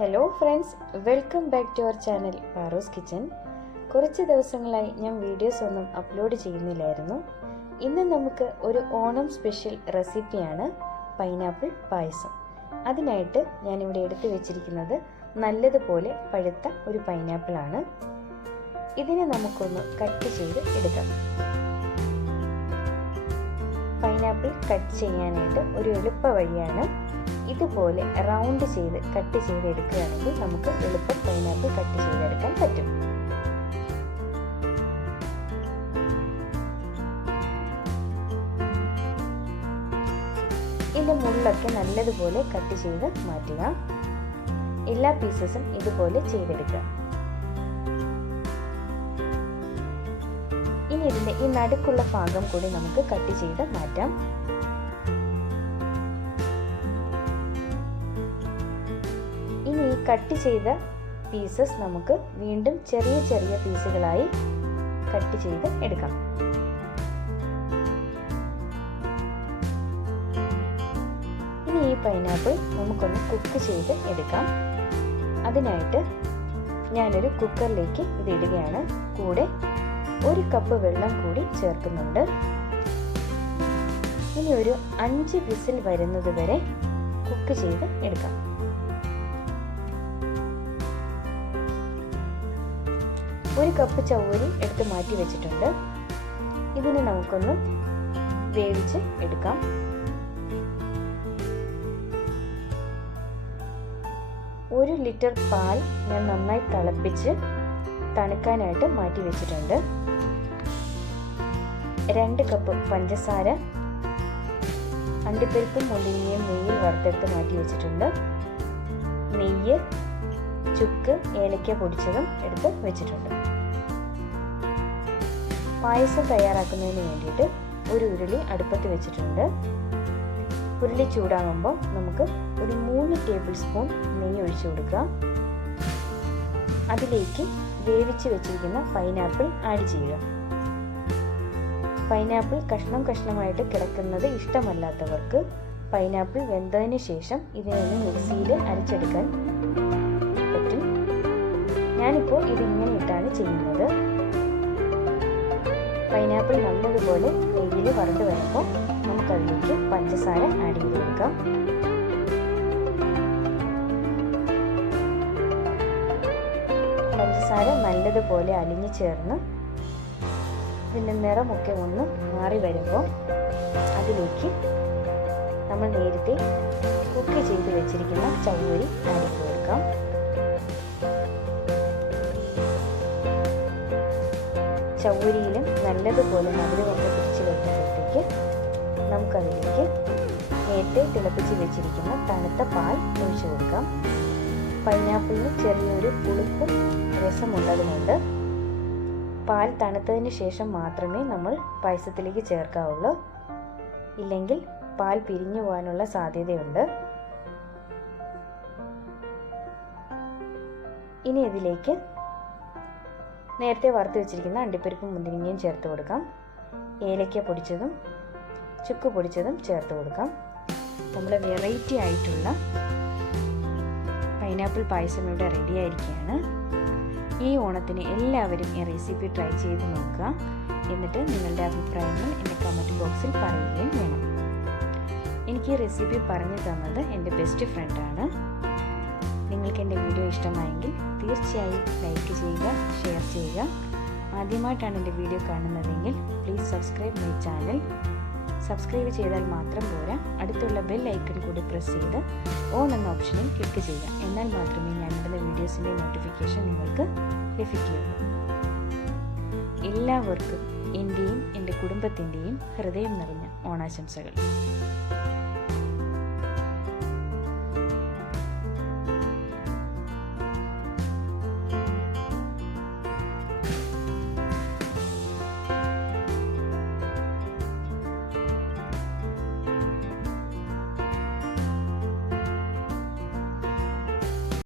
Hello friends, welcome back to our channel Paroos kitchen. കുറച്ച് ദിവസങ്ങളായി ഞാൻ വീഡിയോസ് ഒന്നും അപ്ലോഡ് ചെയ്യുന്നില്ലായിരുന്നു. ഇന്ന് നമുക്ക് ഒരു ഓണം സ്പെഷ്യൽ റെസിപ്പിയാണ് പൈനാപ്പിൾ പായസം. അതിനായിട്ട് ഞാനിവിടെ എടുത്തു വെച്ചിരിക്കുന്നത് നല്ലതുപോലെ പഴുത്ത ഒരു പൈനാപ്പിളാണ്. ഇതിനെ നമുക്കൊന്ന് കട്ട് ചെയ്ത് എടുക്കാം. പൈനാപ്പിൾ കട്ട് ചെയ്യാനായിട്ട് ഒരു എളുപ്പ വഴിയാണ്. ഇതുപോലെ റൗണ്ട് ചെയ്ത് കട്ട് ചെയ്തെടുക്കുകയാണെങ്കിൽ നമുക്ക് എളുപ്പം പൈനാപ്പിൾ കട്ട് ചെയ്തെടുക്കാൻ പറ്റും. ഇതിൻ്റെ മുള്ളൊക്കെ നല്ലതുപോലെ കട്ട് ചെയ്ത് മാറ്റുക. എല്ലാ പീസസും ഇതുപോലെ ചെയ്തെടുക്കുക. ഇനി ഇതിൻ്റെ ഈ നടുക്കുള്ള ഭാഗം കൂടി നമുക്ക് കട്ട് ചെയ്ത് മാറ്റാം. ഇനി ഈ കട്ട് ചെയ്ത പീസസ് നമുക്ക് വീണ്ടും ചെറിയ ചെറിയ പീസുകളായി കട്ട് ചെയ്ത് എടുക്കാം. ഇനി ഈ പൈനാപ്പിൾ നമുക്കൊന്ന് കുക്ക് ചെയ്ത് എടുക്കാം. അതിനായിട്ട് ഞാനൊരു കുക്കറിലേക്ക് ഇത് ഇടുകയാണ്. കൂടെ 1 കപ്പ് വെള്ളം കൂടി ചേർക്കുന്നുണ്ട്. ഇനി ഒരു 5 വിസിൽ വരുന്നത് വരെ കുക്ക് ചെയ്ത് എടുക്കാം. ഒരു കപ്പ് ചവ്വരി എടുത്ത് മാറ്റി വെച്ചിട്ടുണ്ട്. ഇതിനെ നമുക്കൊന്ന് വേവിച്ച് എടുക്കാം. ഒരു ലിറ്റർ പാൽ ഞാൻ നന്നായി തിളപ്പിച്ച് തണുക്കാനായിട്ട് മാറ്റി വെച്ചിട്ടുണ്ട്. 2 കപ്പ് പഞ്ചസാര, അണ്ടിപ്പരിപ്പും മുന്തിരിങ്ങയും നെയ്യിൽ വറുത്തെടുത്ത് മാറ്റി വെച്ചിട്ടുണ്ട്. നെയ്യ്, ചുക്ക്, ഏലക്ക പൊടിച്ചതും എടുത്ത് വെച്ചിട്ടുണ്ട്. പായസം തയ്യാറാക്കുന്നതിന് വേണ്ടിയിട്ട് ഒരു ഉരുളി അടുപ്പത്ത് വെച്ചിട്ടുണ്ട്. ഉരുളി ചൂടാകുമ്പോൾ നമുക്ക് ഒരു 3 ടേബിൾ സ്പൂൺ നെയ്യ് ഒഴിച്ചു കൊടുക്കുക. അതിലേക്ക് വേവിച്ച് വെച്ചിരിക്കുന്ന പൈനാപ്പിൾ ആഡ് ചെയ്യുക. പൈനാപ്പിൾ കഷ്ണം കഷ്ണമായിട്ട് കിടക്കുന്നത് ഇഷ്ടമല്ലാത്തവർക്ക് പൈനാപ്പിൾ വെന്തതിന് ശേഷം ഇതിനൊന്ന് മിക്സിയിൽ അരച്ചെടുക്കാൻ പറ്റും. ഞാനിപ്പോൾ ഇതിങ്ങനെ ഇട്ടാണ് ചെയ്യുന്നത്. പൈനാപ്പിൾ നല്ലതുപോലെ നെയ്യിൽ വറുത്ത് വരുമ്പോൾ നമുക്കതിലേക്ക് പഞ്ചസാര ആഡ് ചെയ്ത് കൊടുക്കാം. പഞ്ചസാര നല്ലതുപോലെ അലിഞ്ഞു ചേർന്ന് ഇതിൻ്റെ നിറമൊക്കെ ഒന്ന് മാറി വരുമ്പോൾ അതിലേക്ക് നമ്മൾ നേരത്തെ കുക്ക് ചെയ്ത് വെച്ചിരിക്കുന്ന ചവ്വരി ആഡ് ചെയ്ത് കൊടുക്കാം. ചവ്വരിയിലും നല്ലതുപോലെ മധുരമൊക്കെ പിടിച്ച് വരുമ്പോഴത്തേക്ക് നമുക്കതിലേക്ക് നേരത്തെ തിളപ്പിച്ച് വെച്ചിരിക്കുന്ന തണുത്ത പാൽ ഒഴിച്ചു കൊടുക്കാം. പൈനാപ്പിളിന് ചെറിയൊരു പുളിപ്പും രസമുള്ളതുകൊണ്ട് പാൽ തണുത്തതിന് ശേഷം മാത്രമേ നമ്മൾ പായസത്തിലേക്ക് ചേർക്കാവുള്ളൂ. ഇല്ലെങ്കിൽ പാൽ പിരിഞ്ഞു പോകാനുള്ള സാധ്യതയുണ്ട്. ഇനി ഇതിലേക്ക് നേരത്തെ വറുത്ത് വെച്ചിരിക്കുന്ന അണ്ടിപ്പരിപ്പും മുന്തിരിങ്ങയും ചേർത്ത് കൊടുക്കാം. ഏലക്ക പൊടിച്ചതും ചുക്ക് പൊടിച്ചതും ചേർത്ത് കൊടുക്കാം. നമ്മുടെ വെറൈറ്റി ആയിട്ടുള്ള പൈനാപ്പിൾ പായസം ഇവിടെ റെഡി ആയിരിക്കുകയാണ്. ഈ ഓണത്തിന് എല്ലാവരും ഈ റെസിപ്പി ട്രൈ ചെയ്ത് നോക്കുക. എന്നിട്ട് നിങ്ങളുടെ അഭിപ്രായങ്ങൾ എൻ്റെ കമൻറ്റ് ബോക്സിൽ പറയുകയും വേണം. എനിക്ക് ഈ റെസിപ്പി പറഞ്ഞു തന്നത് എൻ്റെ ബെസ്റ്റ് ഫ്രണ്ടാണ്. നിങ്ങൾക്ക് എൻ്റെ വീഡിയോ ഇഷ്ടമായെങ്കിൽ തീർച്ചയായും ലൈക്ക് ചെയ്യുക, ഷെയർ ചെയ്യുക. ആദ്യമായിട്ടാണ് എൻ്റെ വീഡിയോ കാണുന്നതെങ്കിൽ please subscribe my channel. Subscribe ചെയ്താൽ മാത്രം പോരാ, അടുത്തുള്ള ബെൽ ഐക്കൺ കൂടി പ്രസ് ചെയ്ത് ഓൺ എന്ന ഓപ്ഷനിൽ ക്ലിക്ക് ചെയ്യുക. എന്നാൽ മാത്രമേ ഞാനിടുന്ന വീഡിയോസിൻ്റെ നോട്ടിഫിക്കേഷൻ നിങ്ങൾക്ക് ലഭിക്കുകയുള്ളൂ. എല്ലാവർക്കും എൻ്റെയും എൻ്റെ കുടുംബത്തിൻ്റെയും ഹൃദയം നിറഞ്ഞ ഓണാശംസകൾ.